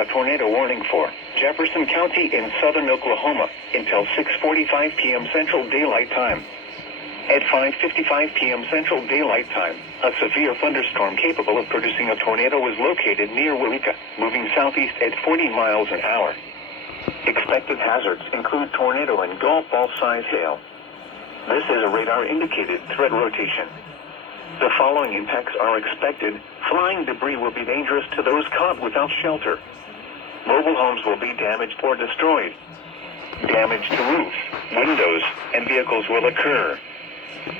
a tornado warning for Jefferson County in southern Oklahoma until 6:45 p.m. Central Daylight Time. At 5:55 p.m. Central Daylight Time, a severe thunderstorm capable of producing a tornado was located near Waurika, moving southeast at 40 miles an hour. Expected hazards include tornado and golf ball-size hail. This is a radar-indicated threat rotation. The following impacts are expected. Flying debris will be dangerous to those caught without shelter. Mobile homes will be damaged or destroyed. Damage to roofs, windows, and vehicles will occur.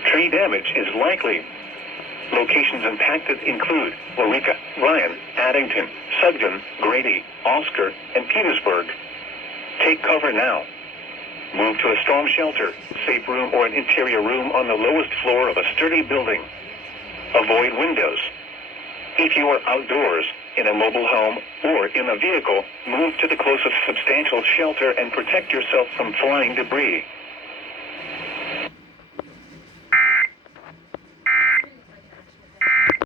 Tree damage is likely. Locations impacted include Waurika, Ryan, Addington, Sugden, Grady, Oscar, and Petersburg. Take cover now. Move to a storm shelter, safe room, or an interior room on the lowest floor of a sturdy building. Avoid windows. If you are outdoors, in a mobile home, or in a vehicle, move to the closest substantial shelter and protect yourself from flying debris.